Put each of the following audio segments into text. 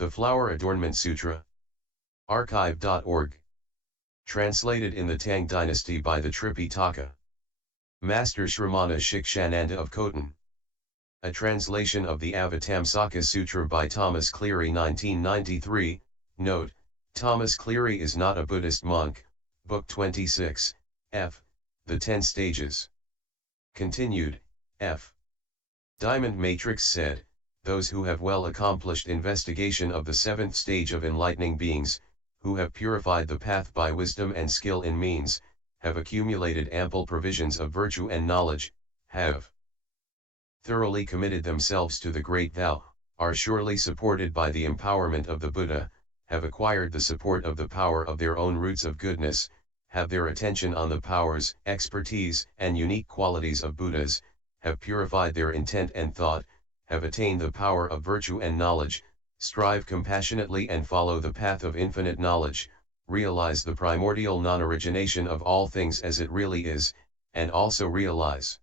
The Flower Adornment Sutra. Archive.org. Translated in the Tang Dynasty by the Tripitaka. Master Shramana Shikshananda of Khotan. A translation of the Avatamsaka-Sutra by Thomas Cleary 1993. Note, Thomas Cleary is not a Buddhist monk. Book 26, F. The 10 Stages. Continued, F. Diamond Matrix said, those who have well accomplished investigation of the 7th stage of enlightening beings, who have purified the path by wisdom and skill in means, have accumulated ample provisions of virtue and knowledge, have thoroughly committed themselves to the great vow, are surely supported by the empowerment of the Buddha, have acquired the support of the power of their own roots of goodness, have their attention on the powers, expertise, and unique qualities of Buddhas, have purified their intent and thought, have attained the power of virtue and knowledge, strive compassionately and follow the path of infinite knowledge, realize the primordial non-origination of all things as it really is, and also realize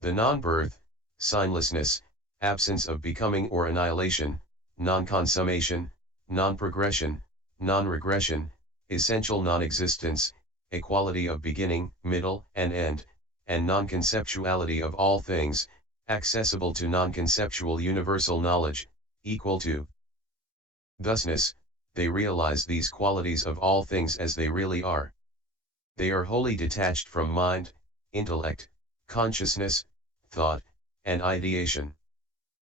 the non-birth, signlessness, absence of becoming or annihilation, non-consummation, non-progression, non-regression, essential non-existence, equality of beginning, middle, and end, and non-conceptuality of all things, accessible to non-conceptual universal knowledge, equal to thusness. They realize these qualities of all things as they really are. They are wholly detached from mind, intellect, consciousness, thought, and ideation.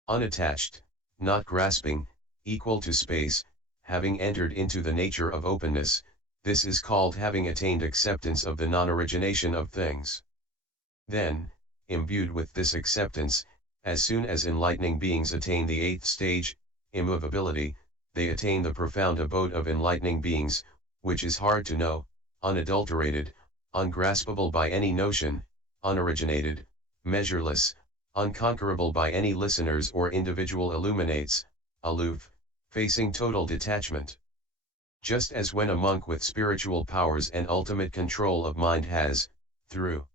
Unattached, not grasping, equal to space, having entered into the nature of openness, this is called having attained acceptance of the non-origination of things. Then, imbued with this acceptance, as soon as enlightening beings attain the 8th stage, immovability, they attain the profound abode of enlightening beings, which is hard to know, unadulterated, ungraspable by any notion, unoriginated, measureless, unconquerable by any listeners or individual illuminates, aloof, facing total detachment. Just as when a monk with spiritual powers and ultimate control of mind has, through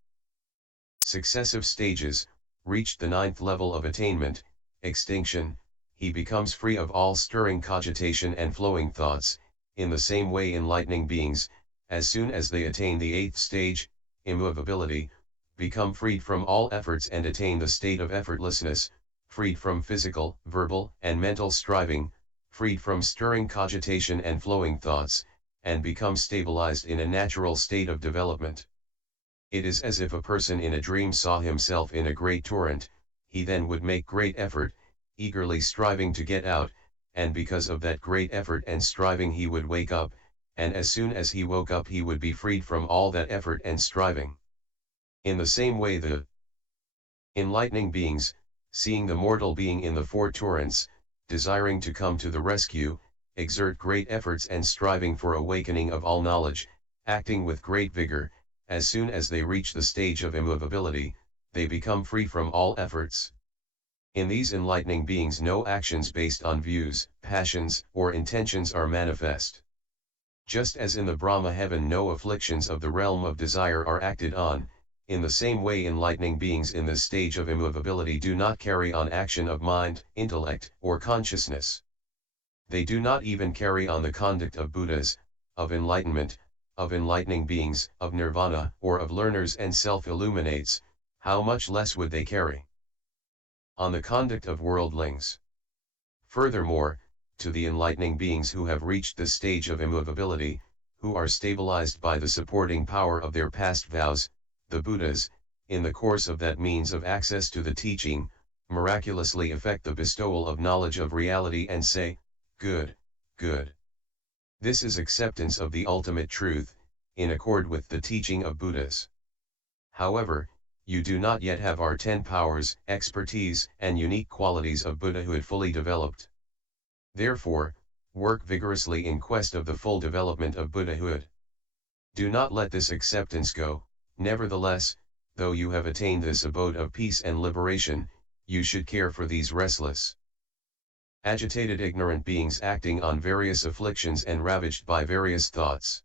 successive stages, reached the 9th level of attainment, extinction, he becomes free of all stirring cogitation and flowing thoughts. In the same way enlightening beings, as soon as they attain the 8th stage, immovability, become freed from all efforts and attain the state of effortlessness, freed from physical, verbal, and mental striving, freed from stirring cogitation and flowing thoughts, and become stabilized in a natural state of development. It is as if a person in a dream saw himself in a great torrent. He then would make great effort, eagerly striving to get out, and because of that great effort and striving he would wake up, and as soon as he woke up he would be freed from all that effort and striving. In the same way the enlightening beings, seeing the mortal being in the 4 torrents, desiring to come to the rescue, exert great efforts and striving for awakening of all knowledge, acting with great vigor. As soon as they reach the stage of immovability, they become free from all efforts. In these enlightening beings no actions based on views, passions, or intentions are manifest. Just as in the Brahma heaven no afflictions of the realm of desire are acted on, in the same way enlightening beings in this stage of immovability do not carry on action of mind, intellect, or consciousness. They do not even carry on the conduct of Buddhas, of enlightenment, of enlightening beings, of nirvana, or of learners and self-illuminates. How much less would they carry on the conduct of worldlings? Furthermore, to the enlightening beings who have reached this stage of immovability, who are stabilized by the supporting power of their past vows, the Buddhas, in the course of that means of access to the teaching, miraculously effect the bestowal of knowledge of reality and say, good, good. This is acceptance of the ultimate truth, in accord with the teaching of Buddhas. However, you do not yet have our 10 powers, expertise, and unique qualities of Buddhahood fully developed. Therefore, work vigorously in quest of the full development of Buddhahood. Do not let this acceptance go. Nevertheless, though you have attained this abode of peace and liberation, you should care for these restless, agitated ignorant beings acting on various afflictions and ravaged by various thoughts.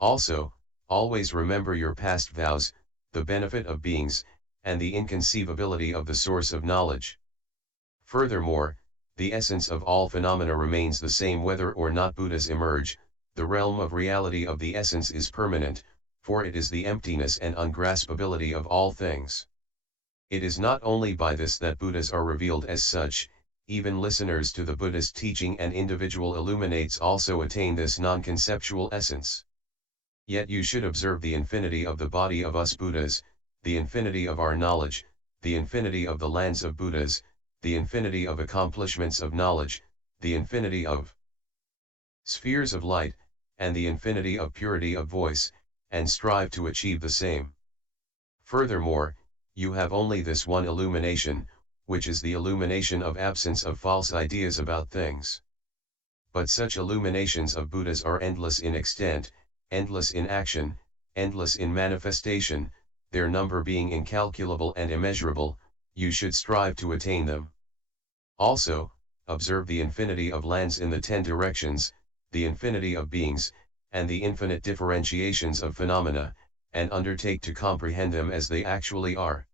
Also, always remember your past vows, the benefit of beings, and the inconceivability of the source of knowledge. Furthermore, The essence of all phenomena remains the same whether or not Buddhas emerge. The realm of reality of the essence is permanent, for it is the emptiness and ungraspability of all things. It is not only by this that Buddhas are revealed as such, even listeners to the Buddhist teaching and individual illuminates also attain this non-conceptual essence. Yet you should observe the infinity of the body of us Buddhas, the infinity of our knowledge, the infinity of the lands of Buddhas, the infinity of accomplishments of knowledge, the infinity of spheres of light, and the infinity of purity of voice, and strive to achieve the same. Furthermore, you have only this one illumination, which is the illumination of absence of false ideas about things. But such illuminations of Buddhas are endless in extent, endless in action, endless in manifestation, their number being incalculable and immeasurable. You should strive to attain them. Also, observe the infinity of lands in the 10 directions, the infinity of beings, and the infinite differentiations of phenomena, and undertake to comprehend them as they actually are.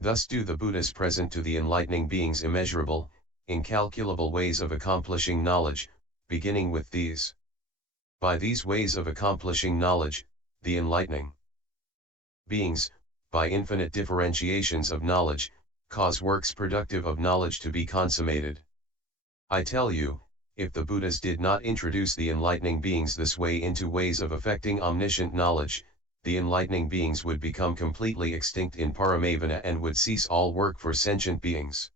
Thus do the Buddhas present to the enlightening beings immeasurable, incalculable ways of accomplishing knowledge, beginning with these. By these ways of accomplishing knowledge, the enlightening beings, by infinite differentiations of knowledge, cause works productive of knowledge to be consummated. I tell you, if the Buddhas did not introduce the enlightening beings this way into ways of effecting omniscient knowledge, the enlightening beings would become completely extinct in Paramavana and would cease all work for sentient beings.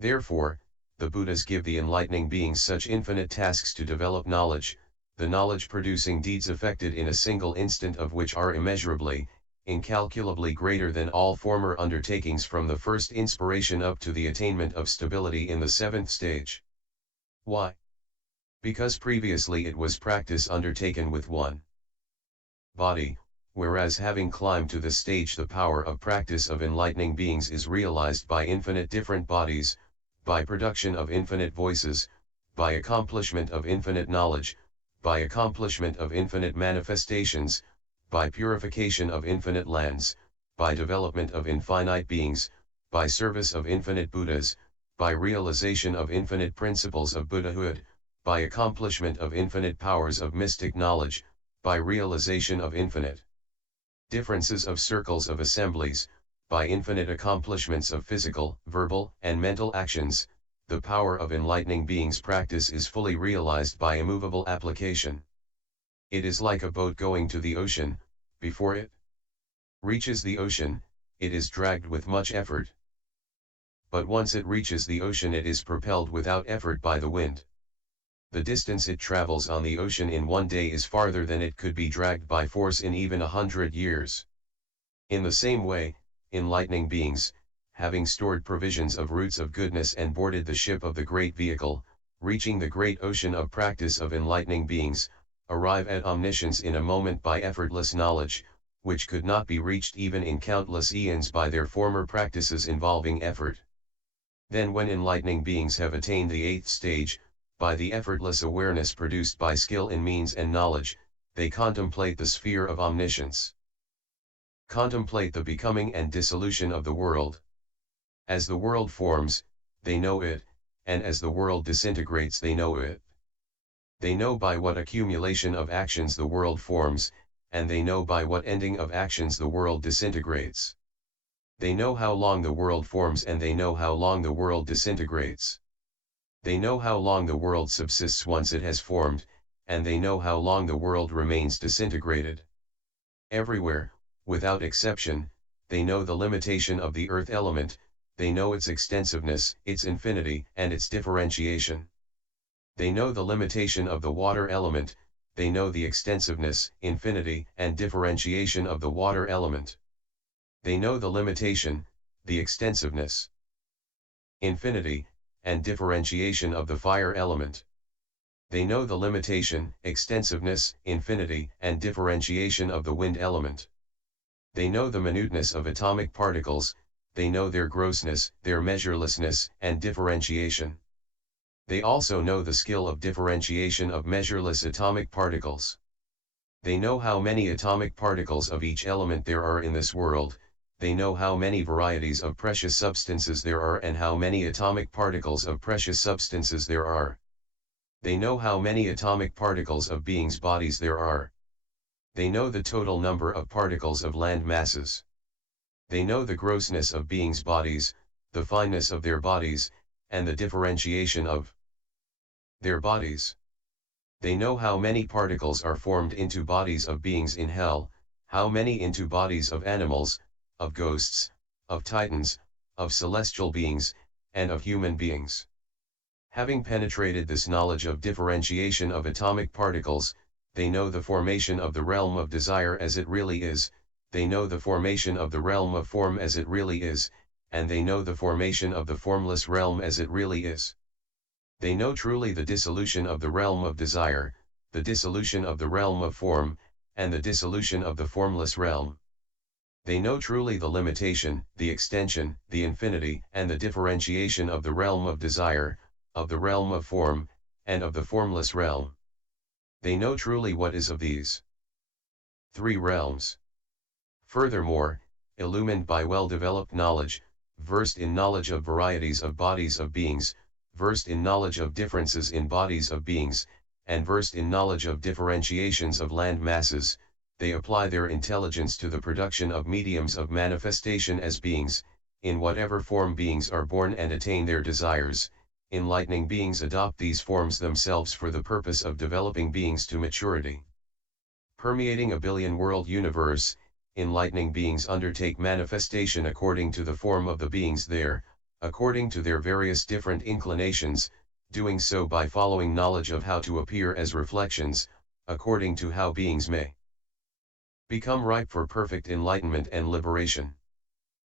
Therefore, the Buddhas give the enlightening beings such infinite tasks to develop knowledge, the knowledge-producing deeds effected in a single instant of which are immeasurably, incalculably greater than all former undertakings from the first inspiration up to the attainment of stability in the 7th stage. Why? Because previously it was practice undertaken with one body, whereas having climbed to this stage the power of practice of enlightening beings is realized by infinite different bodies, by production of infinite voices, by accomplishment of infinite knowledge, by accomplishment of infinite manifestations, by purification of infinite lands, by development of infinite beings, by service of infinite Buddhas, by realization of infinite principles of Buddhahood, by accomplishment of infinite powers of mystic knowledge, by realization of infinite differences of circles of assemblies, by infinite accomplishments of physical, verbal, and mental actions. The power of enlightening beings practice is fully realized by immovable application. It is like a boat going to the ocean. Before it reaches the ocean, it is dragged with much effort. But once it reaches the ocean it is propelled without effort by the wind. The distance it travels on the ocean in one day is farther than it could be dragged by force in even 100 years. In the same way, enlightening beings, having stored provisions of roots of goodness and boarded the ship of the great vehicle, reaching the great ocean of practice of enlightening beings, arrive at omniscience in a moment by effortless knowledge, which could not be reached even in countless eons by their former practices involving effort. Then when enlightening beings have attained the 8th stage, by the effortless awareness produced by skill in means and knowledge, they contemplate the sphere of omniscience. Contemplate the becoming and dissolution of the world. As the world forms, they know it, and as the world disintegrates they know it. They know by what accumulation of actions the world forms, and they know by what ending of actions the world disintegrates. They know how long the world forms and they know how long the world disintegrates. They know how long the world subsists once it has formed, and they know how long the world remains disintegrated. Everywhere, without exception, they know the limitation of the earth element, they know its extensiveness, its infinity, and its differentiation. They know the limitation of the water element, they know the extensiveness, infinity, and differentiation of the water element. They know the limitation, the extensiveness, infinity, and differentiation of the fire element. They know the limitation, extensiveness, infinity, and differentiation of the wind element. They know the minuteness of atomic particles, they know their grossness, their measurelessness, and differentiation. They also know the skill of differentiation of measureless atomic particles. They know how many atomic particles of each element there are in this world, They know how many varieties of precious substances there are and how many atomic particles of precious substances there are. They know how many atomic particles of beings' bodies there are. They know the total number of particles of land masses. They know the grossness of beings' bodies, the fineness of their bodies, and the differentiation of their bodies. They know how many particles are formed into bodies of beings in hell, how many into bodies of animals, of ghosts, of titans, of celestial beings, and of human beings. Having penetrated this knowledge of differentiation of atomic particles, they know the formation of the realm of desire as it really is, they know the formation of the realm of form as it really is, and they know the formation of the formless realm as it really is. They know truly the dissolution of the realm of desire, the dissolution of the realm of form, and the dissolution of the formless realm. They know truly the limitation, the extension, the infinity, and the differentiation of the realm of desire, of the realm of form, and of the formless realm. They know truly what is of these three realms. Furthermore, illumined by well-developed knowledge, versed in knowledge of varieties of bodies of beings, versed in knowledge of differences in bodies of beings, and versed in knowledge of differentiations of land masses, they apply their intelligence to the production of mediums of manifestation as beings, in whatever form beings are born and attain their desires. Enlightening beings adopt these forms themselves for the purpose of developing beings to maturity. Permeating a billion-world universe, enlightening beings undertake manifestation according to the form of the beings there, according to their various different inclinations, doing so by following knowledge of how to appear as reflections, according to how beings may become ripe for perfect enlightenment and liberation.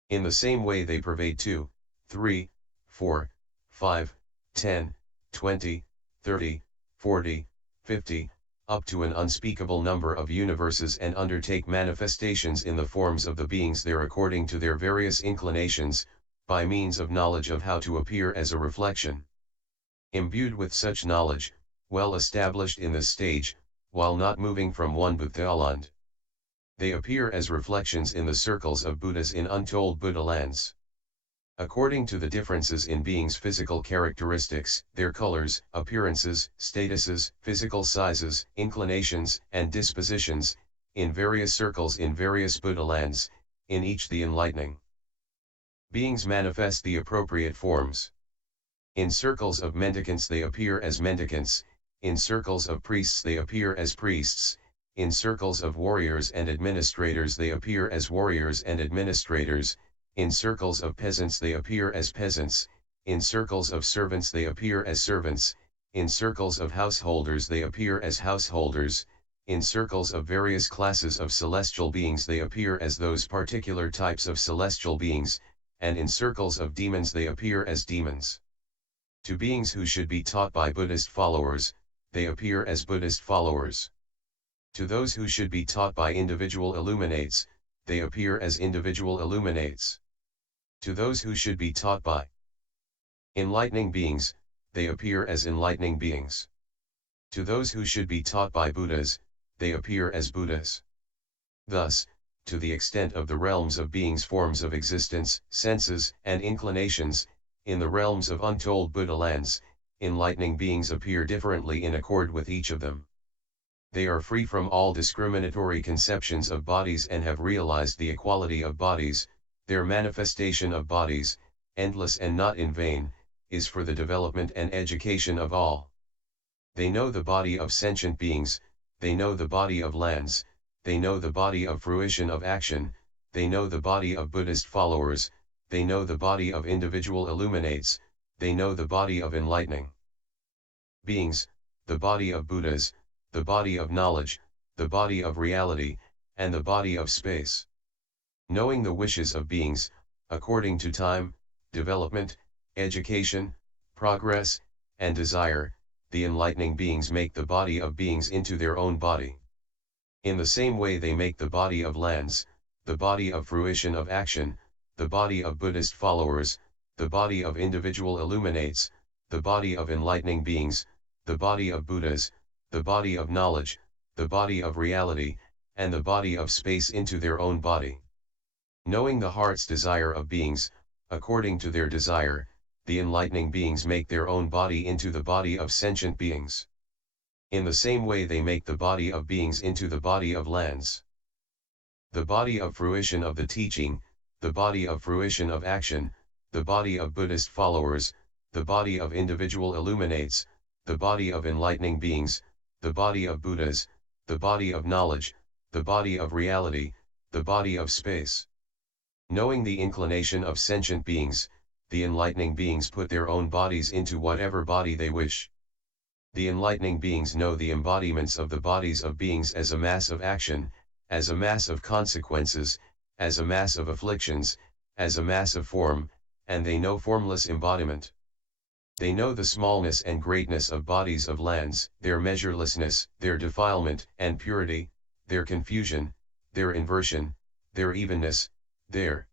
In the same way they pervade 2, 3, 4, 5, 10, 20, 30, 40, 50, up to an unspeakable number of universes and undertake manifestations in the forms of the beings there according to their various inclinations, by means of knowledge of how to appear as a reflection. Imbued with such knowledge, well established in this stage, while not moving from one Buddhaland, they appear as reflections in the circles of Buddhas in untold Buddha lands. According to the differences in beings' physical characteristics, their colors, appearances, statuses, physical sizes, inclinations, and dispositions, in various circles in various Buddha lands, in each the enlightening beings manifest the appropriate forms. In circles of mendicants they appear as mendicants, in circles of priests they appear as priests, in circles of warriors and administrators they appear as warriors and administrators, in circles of peasants they appear as peasants, in circles of servants they appear as servants, in circles of householders they appear as householders, in circles of various classes of celestial beings they appear as those particular types of celestial beings, and in circles of demons they appear as demons. To beings who should be taught by Buddhist followers, they appear as Buddhist followers. To those who should be taught by individual illuminates, they appear as individual illuminates. To those who should be taught by enlightening beings, they appear as enlightening beings. To those who should be taught by Buddhas, they appear as Buddhas. Thus, to the extent of the realms of beings' forms of existence, senses, and inclinations, in the realms of untold Buddha lands, enlightening beings appear differently in accord with each of them. They are free from all discriminatory conceptions of bodies and have realized the equality of bodies. Their manifestation of bodies, endless and not in vain, is for the development and education of all. They know the body of sentient beings, they know the body of lands, they know the body of fruition of action, they know the body of Buddhist followers, they know the body of individual illuminates, they know the body of enlightening beings, the body of Buddhas, the body of knowledge, the body of reality, and the body of space. Knowing the wishes of beings, according to time, development, education, progress, and desire, the enlightening beings make the body of beings into their own body. In the same way they make the body of lands, the body of fruition of action, the body of Buddhist followers, the body of individual illuminates, the body of enlightening beings, the body of Buddhas, the body of knowledge, the body of reality, and the body of space into their own body. Knowing the heart's desire of beings, according to their desire, the enlightening beings make their own body into the body of sentient beings. In the same way they make the body of beings into the body of lands. The body of fruition of the teaching, the body of fruition of action, the body of Buddhist followers, the body of individual illuminates, the body of enlightening beings, the body of Buddhas, the body of knowledge, the body of reality, the body of space. Knowing the inclination of sentient beings, the enlightening beings put their own bodies into whatever body they wish. The enlightening beings know the embodiments of the bodies of beings as a mass of action, as a mass of consequences, as a mass of afflictions, as a mass of form, and they know formless embodiment. They know the smallness and greatness of bodies of lands, their measurelessness, their defilement and purity, their confusion, their inversion, their evenness, their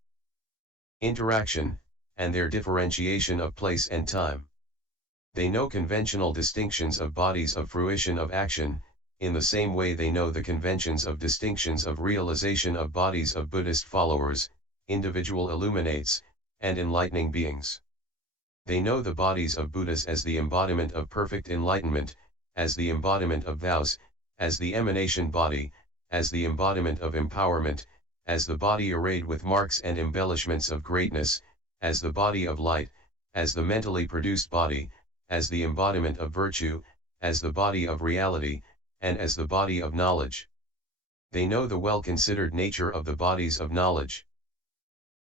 interaction, and their differentiation of place and time. They know conventional distinctions of bodies of fruition of action, in the same way they know the conventions of distinctions of realization of bodies of Buddhist followers, individual illuminates, and enlightening beings. They know the bodies of Buddhas as the embodiment of perfect enlightenment, as the embodiment of vows, as the emanation body, as the embodiment of empowerment, as the body arrayed with marks and embellishments of greatness, as the body of light, as the mentally produced body, as the embodiment of virtue, as the body of reality, and as the body of knowledge. They know the well-considered nature of the bodies of knowledge.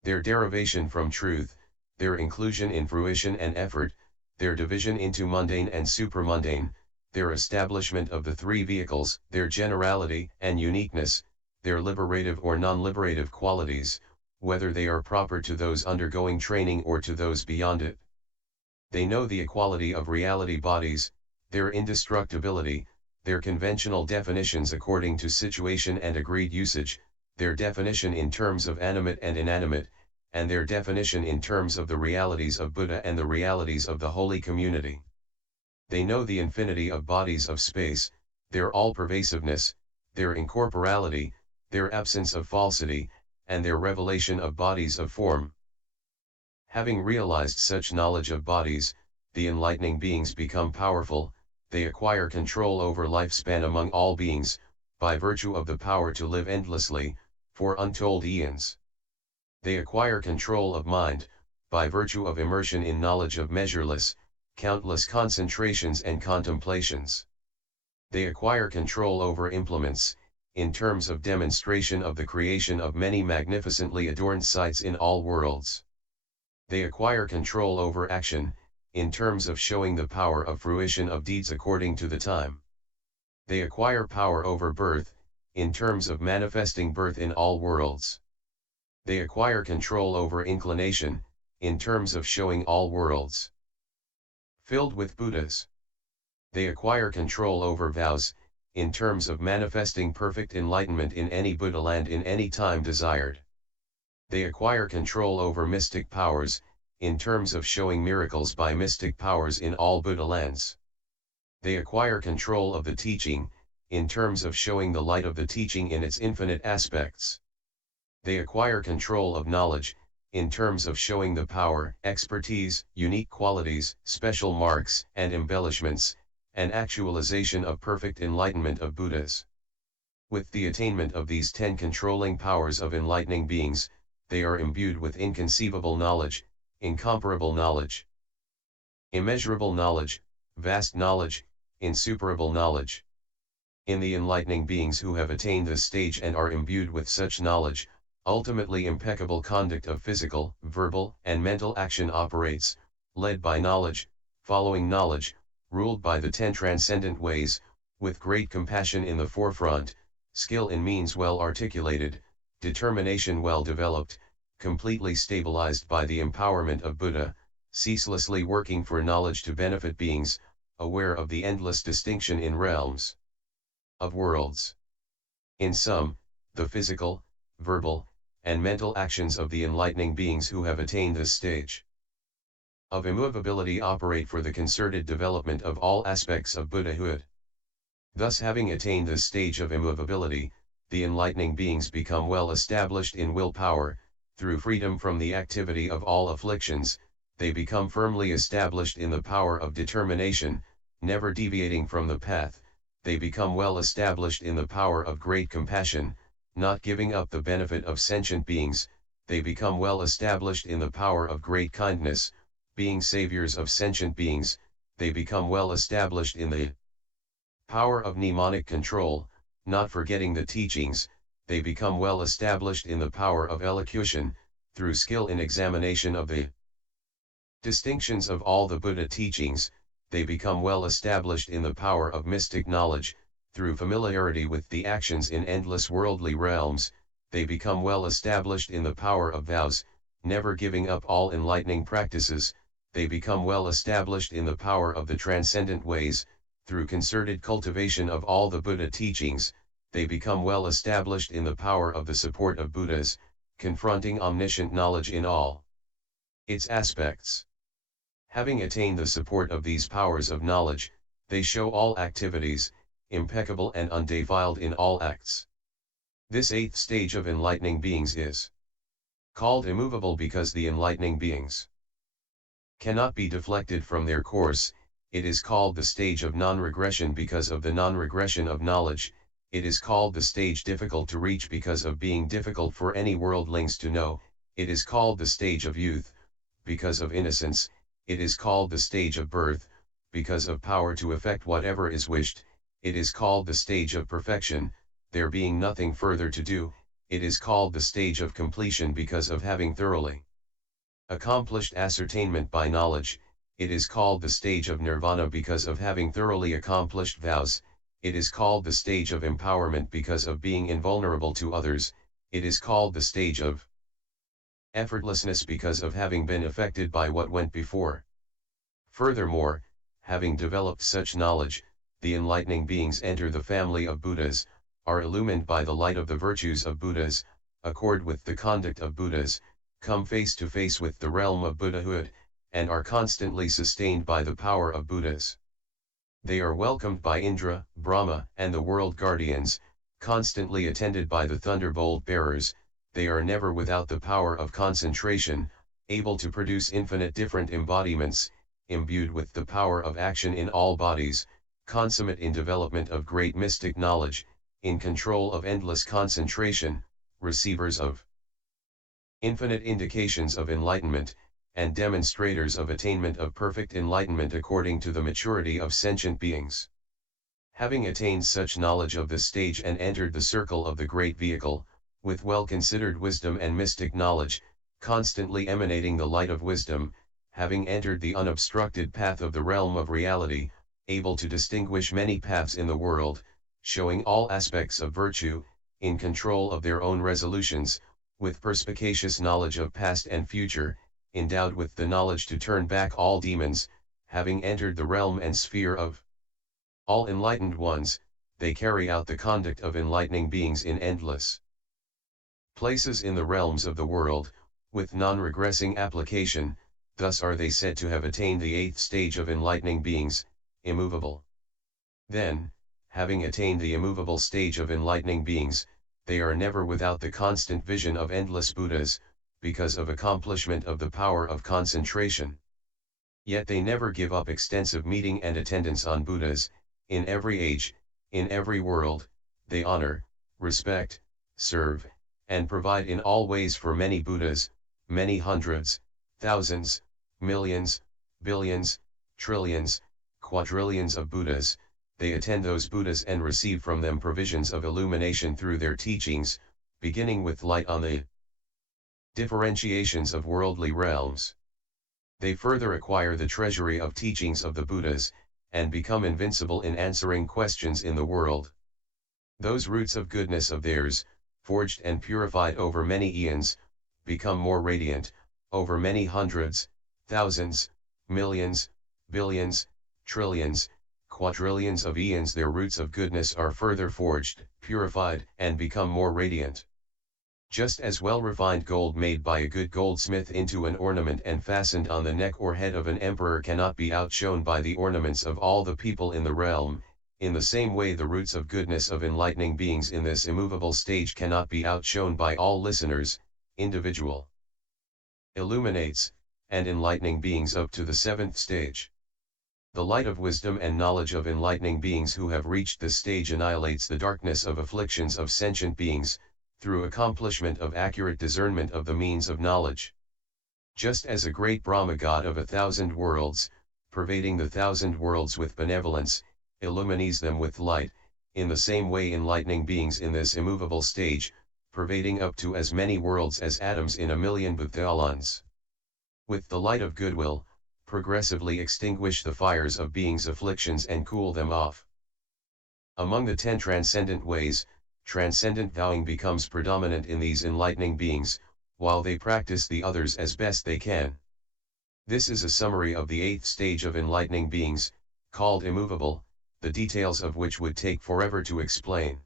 Their derivation from truth, their inclusion in fruition and effort, their division into mundane and supramundane, their establishment of the three vehicles, their generality and uniqueness, their liberative or non-liberative qualities, whether they are proper to those undergoing training or to those beyond it. They know the equality of reality bodies, their indestructibility, their conventional definitions according to situation and agreed usage, their definition in terms of animate and inanimate, and their definition in terms of the realities of Buddha and the realities of the holy community. They know the infinity of bodies of space, their all-pervasiveness, their incorporality, their absence of falsity, and their revelation of bodies of form. Having realized such knowledge of bodies, the enlightening beings become powerful, they acquire control over lifespan among all beings, by virtue of the power to live endlessly, for untold eons. They acquire control of mind, by virtue of immersion in knowledge of measureless, countless concentrations and contemplations. They acquire control over implements, in terms of demonstration of the creation of many magnificently adorned sites in all worlds. They acquire control over action, in terms of showing the power of fruition of deeds according to the time. They acquire power over birth, in terms of manifesting birth in all worlds. They acquire control over inclination, in terms of showing all worlds filled with Buddhas. They acquire control over vows, in terms of manifesting perfect enlightenment in any Buddha land in any time desired. They acquire control over mystic powers, in terms of showing miracles by mystic powers in all Buddha lands. They acquire control of the teaching, in terms of showing the light of the teaching in its infinite aspects. They acquire control of knowledge, in terms of showing the power, expertise, unique qualities, special marks and embellishments, and actualization of perfect enlightenment of Buddhas. With the attainment of these 10 controlling powers of enlightening beings, they are imbued with inconceivable knowledge, incomparable knowledge, immeasurable knowledge, vast knowledge, insuperable knowledge. In the enlightening beings who have attained this stage and are imbued with such knowledge, ultimately impeccable conduct of physical, verbal, and mental action operates, led by knowledge, following knowledge, ruled by the 10 transcendent ways, with great compassion in the forefront, skill in means well articulated, determination well developed, completely stabilized by the empowerment of Buddha, ceaselessly working for knowledge to benefit beings, aware of the endless distinction in realms of worlds. In sum, the physical, verbal, and mental actions of the enlightening beings who have attained this stage of immovability operate for the concerted development of all aspects of Buddhahood. Thus, having attained this stage of immovability, the enlightening beings become well established in willpower, through freedom from the activity of all afflictions, they become firmly established in the power of determination, never deviating from the path. They become well established in the power of great compassion, not giving up the benefit of sentient beings. They become well established in the power of great kindness, being saviors of sentient beings. They become well established in the power of mnemonic control, not forgetting the teachings. They become well established in the power of elocution, through skill in examination of the distinctions of all the Buddha teachings. They become well established in the power of mystic knowledge, through familiarity with the actions in endless worldly realms. They become well established in the power of vows, never giving up all enlightening practices. They become well established in the power of the transcendent ways, through concerted cultivation of all the Buddha teachings. They become well established in the power of the support of Buddhas, confronting omniscient knowledge in all its aspects. Having attained the support of these powers of knowledge, they show all activities, impeccable and undefiled in all acts. This eighth stage of enlightening beings is called immovable because the enlightening beings cannot be deflected from their course. It is called the stage of non-regression because of the non-regression of knowledge. It is called the stage difficult to reach because of being difficult for any worldlings to know. It is called the stage of youth, because of innocence. It is called the stage of birth, because of power to effect whatever is wished. It is called the stage of perfection, there being nothing further to do. It is called the stage of completion because of having thoroughly accomplished ascertainment by knowledge. It is called the stage of nirvana because of having thoroughly accomplished vows. It is called the stage of empowerment because of being invulnerable to others. It is called the stage of effortlessness because of having been affected by what went before. Furthermore, having developed such knowledge, the enlightening beings enter the family of Buddhas, are illumined by the light of the virtues of Buddhas, accord with the conduct of Buddhas, come face to face with the realm of Buddhahood, and are constantly sustained by the power of Buddhas. They are welcomed by Indra, Brahma, and the world guardians, constantly attended by the thunderbolt bearers. They are never without the power of concentration, able to produce infinite different embodiments, imbued with the power of action in all bodies, consummate in development of great mystic knowledge, in control of endless concentration, receivers of infinite indications of enlightenment, and demonstrators of attainment of perfect enlightenment according to the maturity of sentient beings. Having attained such knowledge of this stage and entered the circle of the great vehicle, with well-considered wisdom and mystic knowledge, constantly emanating the light of wisdom, having entered the unobstructed path of the realm of reality, able to distinguish many paths in the world, showing all aspects of virtue, in control of their own resolutions, with perspicacious knowledge of past and future, endowed with the knowledge to turn back all demons, having entered the realm and sphere of all enlightened ones, they carry out the conduct of enlightening beings in endless places in the realms of the world, with non-regressing application. Thus are they said to have attained the eighth stage of enlightening beings, immovable. Then, having attained the immovable stage of enlightening beings, they are never without the constant vision of endless Buddhas, because of accomplishment of the power of concentration. Yet they never give up extensive meeting and attendance on Buddhas. In every age, in every world, they honor, respect, serve, and provide in all ways for many Buddhas, many hundreds, thousands, millions, billions, trillions, quadrillions of Buddhas. They attend those Buddhas and receive from them provisions of illumination through their teachings, beginning with light on the differentiations of worldly realms. They further acquire the treasury of teachings of the Buddhas, and become invincible in answering questions in the world. Those roots of goodness of theirs, forged and purified over many eons, become more radiant, over many hundreds, thousands, millions, billions, trillions, quadrillions of eons. Their roots of goodness are further forged, purified, and become more radiant. Just as well-refined gold made by a good goldsmith into an ornament and fastened on the neck or head of an emperor cannot be outshone by the ornaments of all the people in the realm, in the same way the roots of goodness of enlightening beings in this immovable stage cannot be outshone by all listeners, individual, illuminates, and enlightening beings up to the 7th stage. The light of wisdom and knowledge of enlightening beings who have reached this stage annihilates the darkness of afflictions of sentient beings, through accomplishment of accurate discernment of the means of knowledge. Just as a great Brahma god of 1,000 worlds, pervading the 1,000 worlds with benevolence, illumines them with light, in the same way enlightening beings in this immovable stage, pervading up to as many worlds as atoms in 1,000,000 bathalons. With the light of goodwill, progressively extinguish the fires of beings' afflictions and cool them off. Among the 10 transcendent ways, transcendent vowing becomes predominant in these enlightening beings, while they practice the others as best they can. This is a summary of the 8th stage of enlightening beings, called immovable, the details of which would take forever to explain.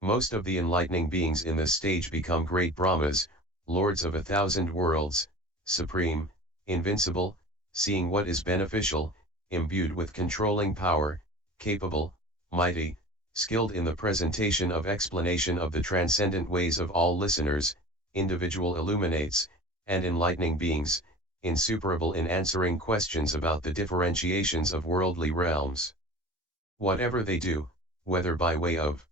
Most of the enlightening beings in this stage become great Brahmas, lords of 1,000 worlds, supreme, invincible, seeing what is beneficial, imbued with controlling power, capable, mighty, skilled in the presentation of explanation of the transcendent ways of all listeners, individual illuminates, and enlightening beings, insuperable in answering questions about the differentiations of worldly realms. Whatever they do, whether by way of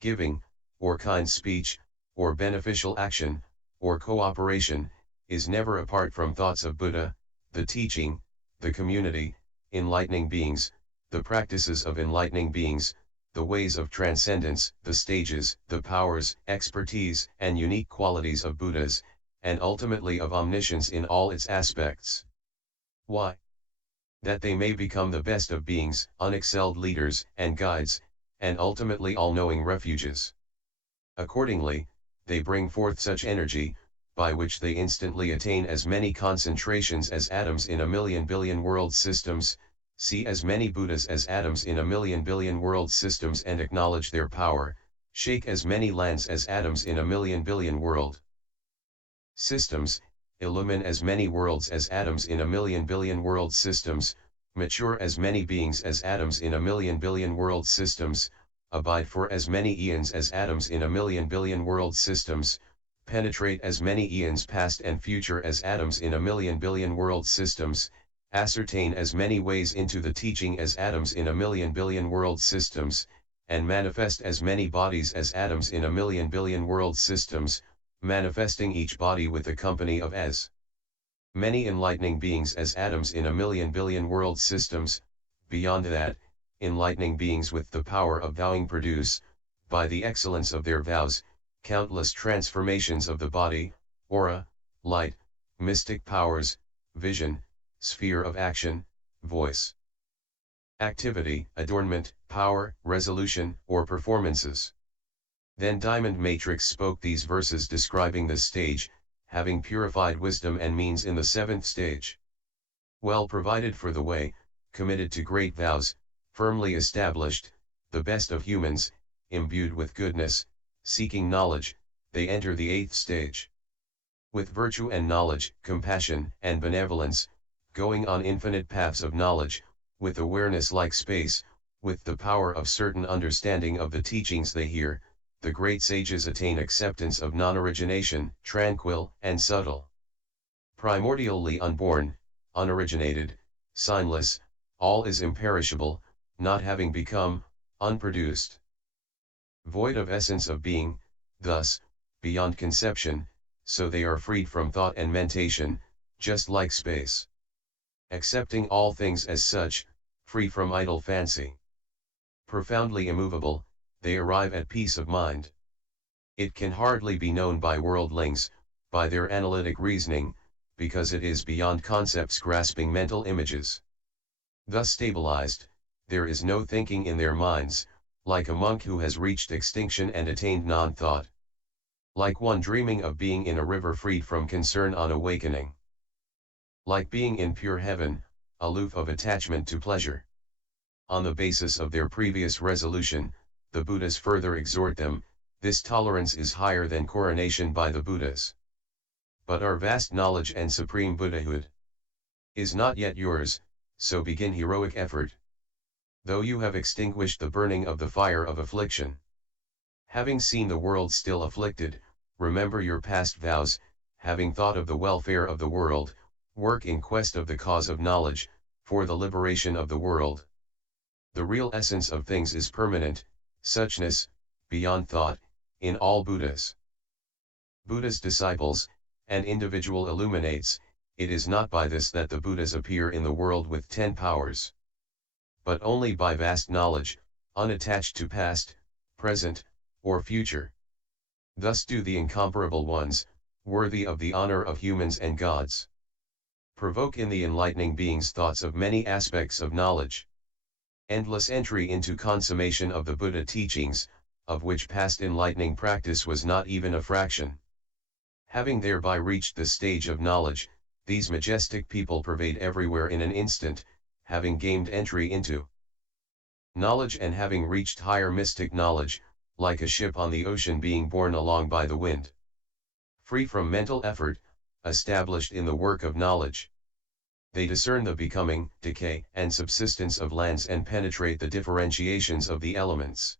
giving, or kind speech, or beneficial action, or cooperation, is never apart from thoughts of Buddha, the teaching, the community, enlightening beings, the practices of enlightening beings, the ways of transcendence, the stages, the powers, expertise, and unique qualities of Buddhas, and ultimately of omniscience in all its aspects. Why? That they may become the best of beings, unexcelled leaders, and guides, and ultimately all-knowing refuges. Accordingly, they bring forth such energy, by which they instantly attain as many concentrations as atoms in 1,000,000 billion world systems, see as many Buddhas as atoms in 1,000,000 billion world systems and acknowledge their power, shake as many lands as atoms in 1,000,000 billion world systems, illumine as many worlds as atoms in 1,000,000 billion world systems, mature as many beings as atoms in 1,000,000 billion world systems, abide for as many eons as atoms in 1,000,000 billion world systems, penetrate as many eons past and future as atoms in 1,000,000 billion world systems, ascertain as many ways into the teaching as atoms in 1,000,000 billion world systems, and manifest as many bodies as atoms in 1,000,000 billion world systems, manifesting each body with the company of as many enlightening beings as atoms in 1,000,000 billion world systems. Beyond that, enlightening beings with the power of vowing produce, by the excellence of their vows, countless transformations of the body, aura, light, mystic powers, vision, sphere of action, voice, activity, adornment, power, resolution, or performances. Then Diamond Matrix spoke these verses describing this stage, having purified wisdom and means in the 7th stage. Well provided for the way, committed to great vows, firmly established, the best of humans, imbued with goodness, seeking knowledge, they enter the 8th stage. With virtue and knowledge, compassion and benevolence, going on infinite paths of knowledge, with awareness like space, with the power of certain understanding of the teachings they hear, the great sages attain acceptance of non-origination, tranquil and subtle. Primordially unborn, unoriginated, signless, all is imperishable, not having become, unproduced. Void of essence of being, thus, beyond conception, so they are freed from thought and mentation, just like space. Accepting all things as such, free from idle fancy. Profoundly immovable, they arrive at peace of mind. It can hardly be known by worldlings, by their analytic reasoning, because it is beyond concepts grasping mental images. Thus stabilized, there is no thinking in their minds, like a monk who has reached extinction and attained non-thought. Like one dreaming of being in a river freed from concern on awakening. Like being in pure heaven, aloof of attachment to pleasure. On the basis of their previous resolution, the Buddhas further exhort them, this tolerance is higher than coronation by the Buddhas. But our vast knowledge and supreme Buddhahood is not yet yours, so begin heroic effort. Though you have extinguished the burning of the fire of affliction. Having seen the world still afflicted, remember your past vows, having thought of the welfare of the world, work in quest of the cause of knowledge, for the liberation of the world. The real essence of things is permanent, suchness, beyond thought, in all Buddhas. Buddha's disciples, and individual illuminates, it is not by this that the Buddhas appear in the world with 10 powers, but only by vast knowledge, unattached to past, present, or future. Thus do the incomparable ones, worthy of the honor of humans and gods, provoke in the enlightening beings thoughts of many aspects of knowledge. Endless entry into consummation of the Buddha teachings, of which past enlightening practice was not even a fraction. Having thereby reached the stage of knowledge, these majestic people pervade everywhere in an instant, having gained entry into knowledge and having reached higher mystic knowledge, like a ship on the ocean being borne along by the wind. Free from mental effort, established in the work of knowledge. They discern the becoming, decay, and subsistence of lands and penetrate the differentiations of the elements.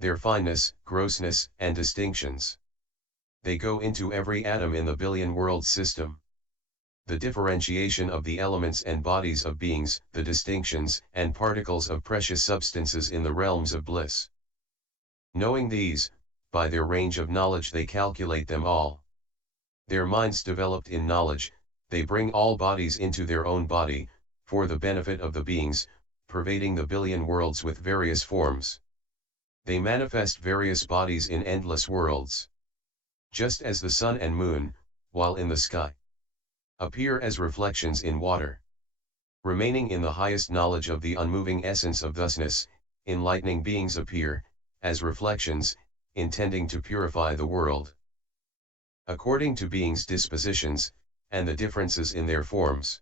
Their fineness, grossness, and distinctions. They go into every atom in the billion-world system. The differentiation of the elements and bodies of beings, the distinctions and particles of precious substances in the realms of bliss. Knowing these, by their range of knowledge they calculate them all. Their minds developed in knowledge, they bring all bodies into their own body, for the benefit of the beings, pervading the billion worlds with various forms. They manifest various bodies in endless worlds. Just as the sun and moon, while in the sky, appear as reflections in water. Remaining in the highest knowledge of the unmoving essence of thusness, enlightening beings appear, as reflections, intending to purify the world. According to beings' dispositions, and the differences in their forms.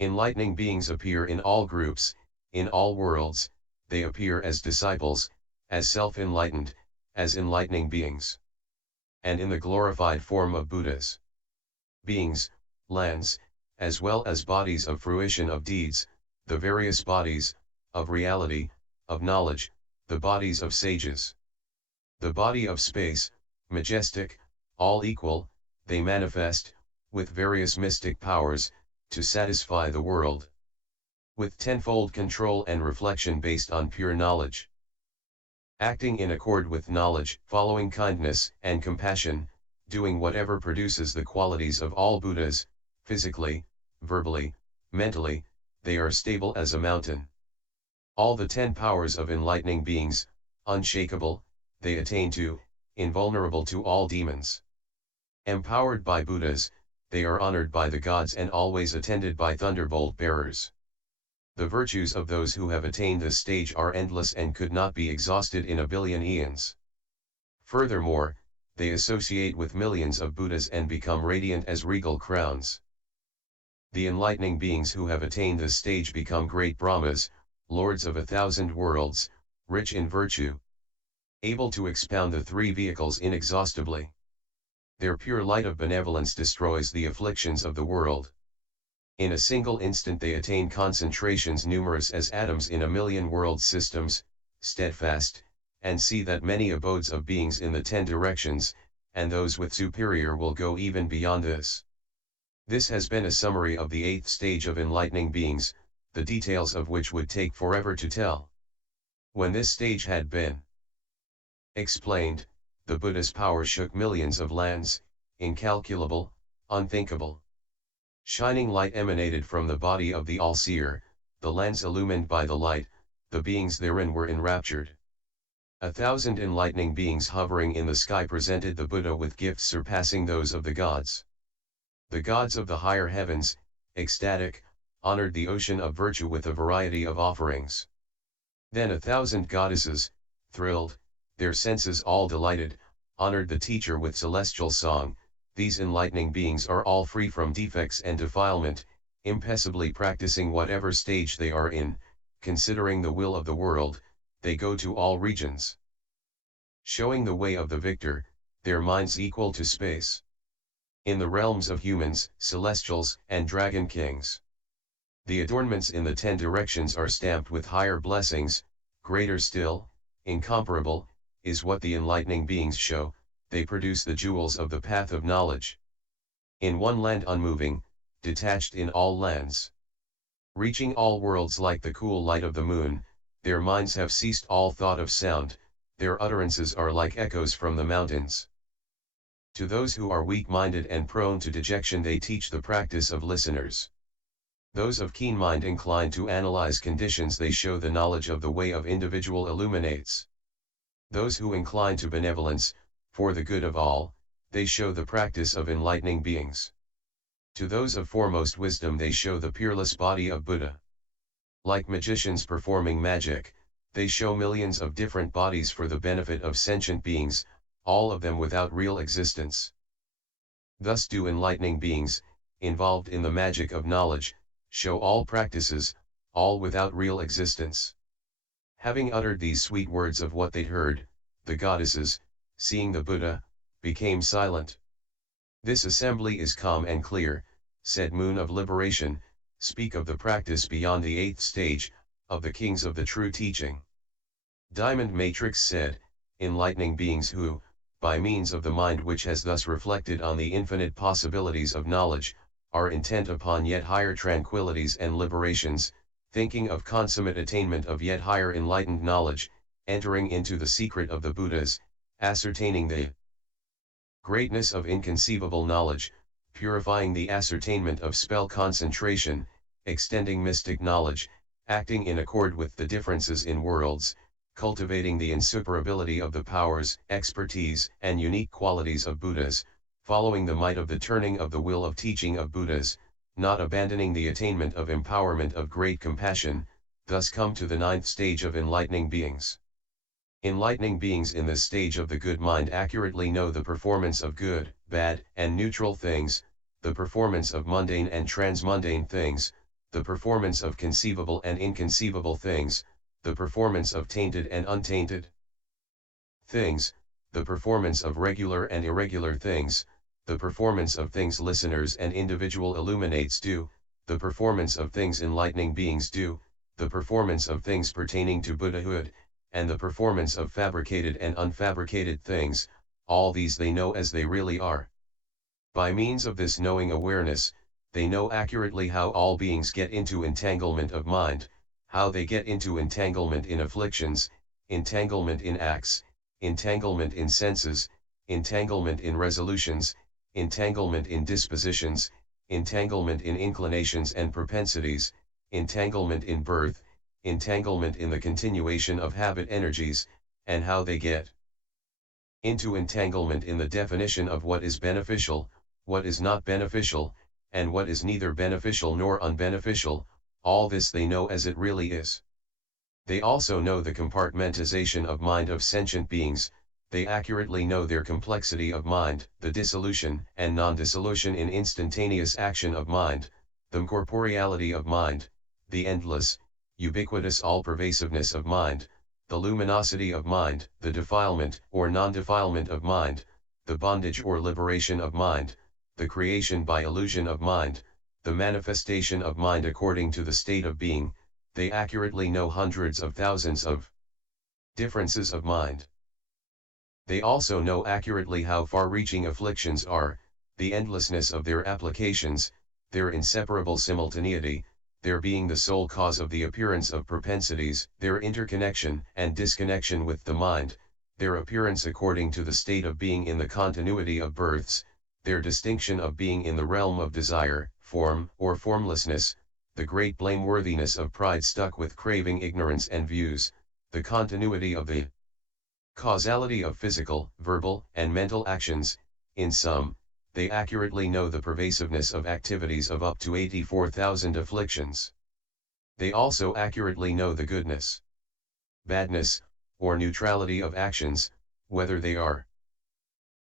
Enlightening beings appear in all groups, in all worlds, they appear as disciples, as self-enlightened, as enlightening beings. And in the glorified form of Buddhas. Beings, lands, as well as bodies of fruition of deeds, the various bodies, of reality, of knowledge, the bodies of sages. The body of space, majestic, all equal, they manifest, with various mystic powers, to satisfy the world. With tenfold control and reflection based on pure knowledge. Acting in accord with knowledge, following kindness and compassion, doing whatever produces the qualities of all Buddhas, physically, verbally, mentally, they are stable as a mountain. All the 10 powers of enlightening beings, unshakable, they attain to, invulnerable to all demons. Empowered by Buddhas, they are honored by the gods and always attended by thunderbolt bearers. The virtues of those who have attained this stage are endless and could not be exhausted in a billion eons. Furthermore, they associate with millions of Buddhas and become radiant as regal crowns. The enlightening beings who have attained this stage become great Brahmas, lords of 1,000 worlds, rich in virtue, able to expound the 3 vehicles inexhaustibly. Their pure light of benevolence destroys the afflictions of the world. In a single instant they attain concentrations numerous as atoms in a million world systems, steadfast, and see that many abodes of beings in the 10 directions, and those with superior will go even beyond this. This has been a summary of the 8th stage of enlightening beings, the details of which would take forever to tell. When this stage had been explained, the Buddha's power shook millions of lands, incalculable, unthinkable. Shining light emanated from the body of the all-seer, the lands illumined by the light, the beings therein were enraptured. 1,000 enlightening beings hovering in the sky presented the Buddha with gifts surpassing those of the gods. The gods of the higher heavens, ecstatic, honored the ocean of virtue with a variety of offerings. Then 1,000 goddesses, thrilled, their senses all delighted, honored the teacher with celestial song. These enlightening beings are all free from defects and defilement, impassibly practicing whatever stage they are in, considering the will of the world, they go to all regions. Showing the way of the victor, their minds equal to space. In the realms of humans, celestials, and dragon kings. The adornments in the 10 directions are stamped with higher blessings, greater still, incomparable, is what the enlightening beings show, they produce the jewels of the path of knowledge. In one land unmoving, detached in all lands. Reaching all worlds like the cool light of the moon, their minds have ceased all thought of sound, their utterances are like echoes from the mountains. To those who are weak-minded and prone to dejection they teach the practice of listeners. Those of keen mind inclined to analyze conditions they show the knowledge of the way of individual illuminates. Those who incline to benevolence, for the good of all, they show the practice of enlightening beings. To those of foremost wisdom they show the peerless body of Buddha. Like magicians performing magic, they show millions of different bodies for the benefit of sentient beings, all of them without real existence. Thus do enlightening beings, involved in the magic of knowledge, show all practices, all without real existence. Having uttered these sweet words of what they'd heard, the goddesses, seeing the Buddha, became silent. This assembly is calm and clear, said Moon of Liberation, speak of the practice beyond the 8th stage, of the kings of the true teaching. Diamond Matrix said, enlightening beings who, by means of the mind which has thus reflected on the infinite possibilities of knowledge, are intent upon yet higher tranquillities and liberations, thinking of consummate attainment of yet higher enlightened knowledge, entering into the secret of the Buddhas, ascertaining the greatness of inconceivable knowledge, purifying the ascertainment of spell concentration, extending mystic knowledge, acting in accord with the differences in worlds, cultivating the insuperability of the powers, expertise, and unique qualities of Buddhas, following the might of the turning of the will of teaching of Buddhas, not abandoning the attainment of empowerment of great compassion, thus come to the 9th stage of enlightening beings. Enlightening beings in this stage of the good mind accurately know the performance of good, bad, and neutral things, the performance of mundane and transmundane things, the performance of conceivable and inconceivable things, the performance of tainted and untainted things, the performance of regular and irregular things, the performance of things listeners and individual illuminates do, the performance of things enlightening beings do, the performance of things pertaining to Buddhahood, and the performance of fabricated and unfabricated things, all these they know as they really are. By means of this knowing awareness, they know accurately how all beings get into entanglement of mind, how they get into entanglement in afflictions, entanglement in acts, entanglement in senses, entanglement in resolutions, entanglement in dispositions, entanglement in inclinations and propensities, entanglement in birth, entanglement in the continuation of habit energies, and how they get into entanglement in the definition of what is beneficial, what is not beneficial, and what is neither beneficial nor unbeneficial, all this they know as it really is. They also know the compartmentization of mind of sentient beings, they accurately know their complexity of mind, the dissolution and non-dissolution in instantaneous action of mind, the corporeality of mind, the endless, ubiquitous all-pervasiveness of mind, the luminosity of mind, the defilement or non-defilement of mind, the bondage or liberation of mind, the creation by illusion of mind, the manifestation of mind according to the state of being. They accurately know hundreds of thousands of differences of mind. They also know accurately how far-reaching afflictions are, the endlessness of their applications, their inseparable simultaneity, their being the sole cause of the appearance of propensities, their interconnection and disconnection with the mind, their appearance according to the state of being in the continuity of births, their distinction of being in the realm of desire, form or formlessness, the great blameworthiness of pride stuck with craving ignorance and views, the continuity of the causality of physical, verbal, and mental actions. In sum, they accurately know the pervasiveness of activities of up to 84,000 afflictions. They also accurately know the goodness, badness, or neutrality of actions, whether they are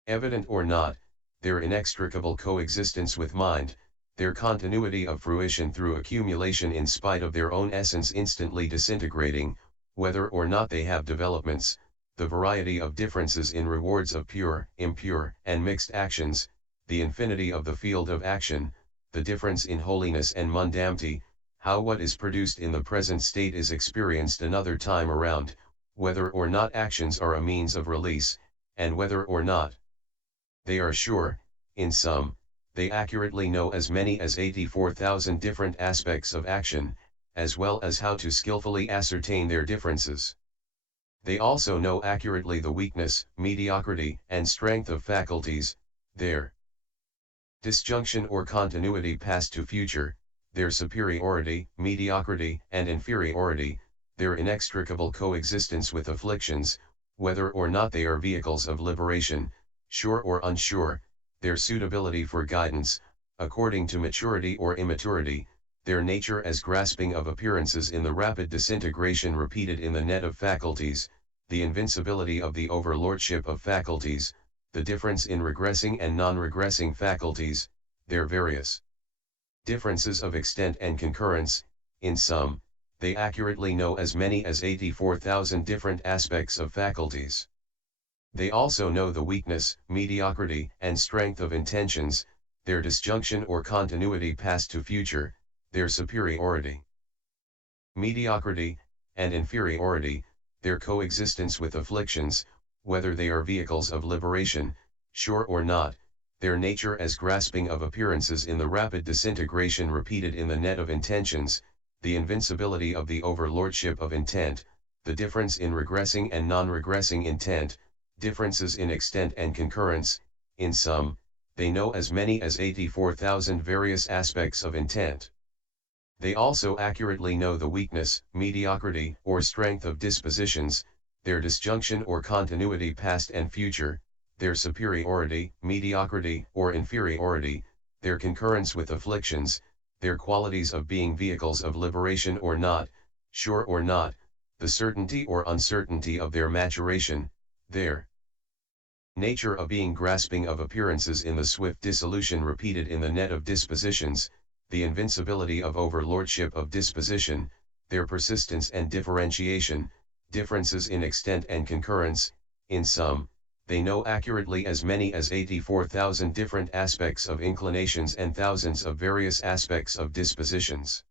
evident or not, their inextricable coexistence with mind, their continuity of fruition through accumulation in spite of their own essence instantly disintegrating, whether or not they have developments, the variety of differences in rewards of pure, impure, and mixed actions, the infinity of the field of action, the difference in holiness and mundanity, how what is produced in the present state is experienced another time around, whether or not actions are a means of release, and whether or not They are sure, in sum, they accurately know as many as 84,000 different aspects of action, as well as how to skillfully ascertain their differences. They also know accurately the weakness, mediocrity, and strength of faculties, their disjunction or continuity past to future, their superiority, mediocrity, and inferiority, their inextricable coexistence with afflictions, whether or not they are vehicles of liberation, sure or unsure, their suitability for guidance, according to maturity or immaturity, their nature as grasping of appearances in the rapid disintegration repeated in the net of faculties, the invincibility of the overlordship of faculties, the difference in regressing and non-regressing faculties, their various differences of extent and concurrence. In sum, they accurately know as many as 84,000 different aspects of faculties. They also know the weakness, mediocrity, and strength of intentions, their disjunction or continuity past to future, their superiority, mediocrity, and inferiority, their coexistence with afflictions, whether they are vehicles of liberation, sure or not, their nature as grasping of appearances in the rapid disintegration repeated in the net of intentions, the invincibility of the overlordship of intent, the difference in regressing and non-regressing intent, differences in extent and concurrence. In sum, they know as many as 84,000 various aspects of intent. They also accurately know the weakness, mediocrity, or strength of dispositions, their disjunction or continuity past and future, their superiority, mediocrity, or inferiority, their concurrence with afflictions, their qualities of being vehicles of liberation or not, sure or not, the certainty or uncertainty of their maturation, their nature of being grasping of appearances in the swift dissolution repeated in the net of dispositions, the invincibility of overlordship of disposition, their persistence and differentiation, differences in extent and concurrence. In sum, they know accurately as many as 84,000 different aspects of inclinations and thousands of various aspects of dispositions.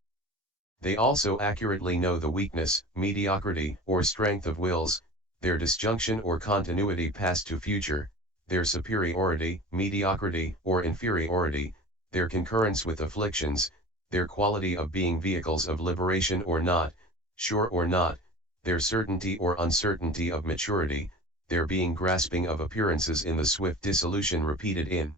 They also accurately know the weakness, mediocrity, or strength of wills, their disjunction or continuity past to future, their superiority, mediocrity, or inferiority, their concurrence with afflictions, their quality of being vehicles of liberation or not, sure or not, their certainty or uncertainty of maturity, their being grasping of appearances in the swift dissolution repeated in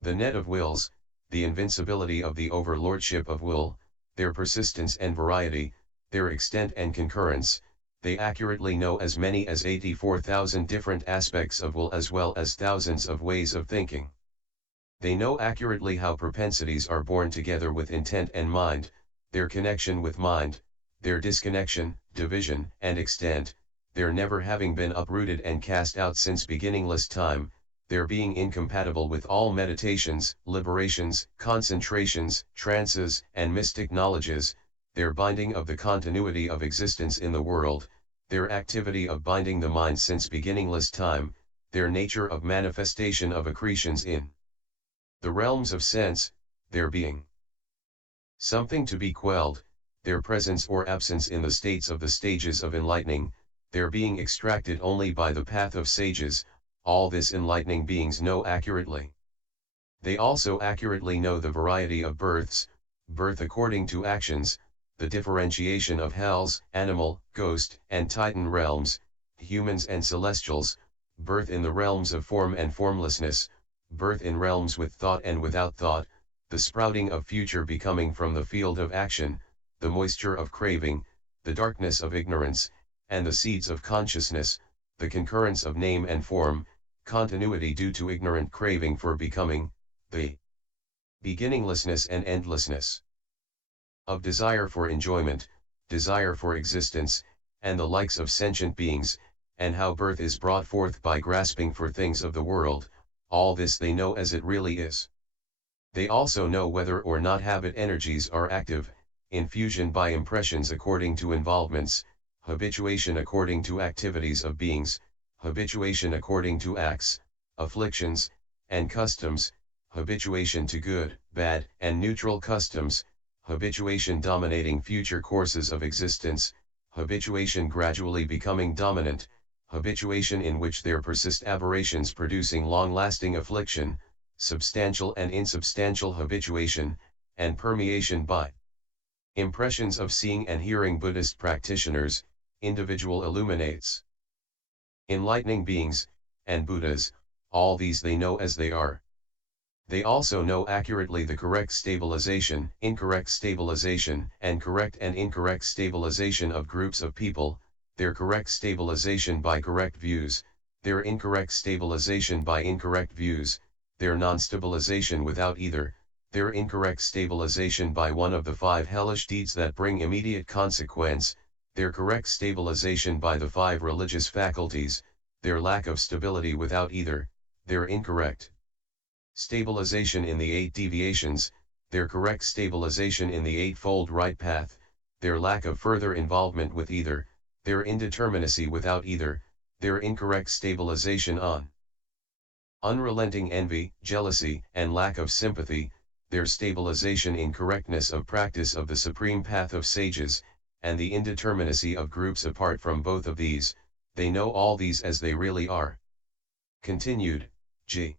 the net of wills, the invincibility of the overlordship of will, their persistence and variety, their extent and concurrence. They accurately know as many as 84,000 different aspects of will as well as thousands of ways of thinking. They know accurately how propensities are born together with intent and mind, their connection with mind, their disconnection, division, and extent, their never having been uprooted and cast out since beginningless time, their being incompatible with all meditations, liberations, concentrations, trances, and mystic knowledges, their binding of the continuity of existence in the world, their activity of binding the mind since beginningless time, their nature of manifestation of accretions in the realms of sense, their being something to be quelled, their presence or absence in the states of the stages of enlightening, their being extracted only by the path of sages. All this enlightening beings know accurately. They also accurately know the variety of births, birth according to actions, the differentiation of hells, animal, ghost, and titan realms, humans and celestials, birth in the realms of form and formlessness, birth in realms with thought and without thought, the sprouting of future becoming from the field of action, the moisture of craving, the darkness of ignorance, and the seeds of consciousness, the concurrence of name and form, continuity due to ignorant craving for becoming, the beginninglessness and endlessness of desire for enjoyment, desire for existence, and the likes of sentient beings, and how birth is brought forth by grasping for things of the world. All this they know as it really is. They also know whether or not habit energies are active, infusion by impressions according to involvements, habituation according to activities of beings, habituation according to acts, afflictions, and customs, habituation to good, bad, and neutral customs, habituation dominating future courses of existence, habituation gradually becoming dominant, habituation in which there persist aberrations producing long-lasting affliction, substantial and insubstantial habituation, and permeation by impressions of seeing and hearing Buddhist practitioners, individual illuminates, enlightening beings, and Buddhas, all these they know as they are. They also know accurately the correct stabilization, incorrect stabilization, and correct and incorrect stabilization of groups of people, their correct stabilization by correct views, their incorrect stabilization by incorrect views, their non-stabilization without either, their incorrect stabilization by one of the 5 hellish deeds that bring immediate consequence, their correct stabilization by the 5 religious faculties, their lack of stability without either, their incorrect stabilization in the 8 deviations, their correct stabilization in the eightfold right path, their lack of further involvement with either, their indeterminacy without either, their incorrect stabilization on unrelenting envy, jealousy, and lack of sympathy, their stabilization in correctness of practice of the supreme path of sages, and the indeterminacy of groups apart from both of these, they know all these as they really are. Continued, G.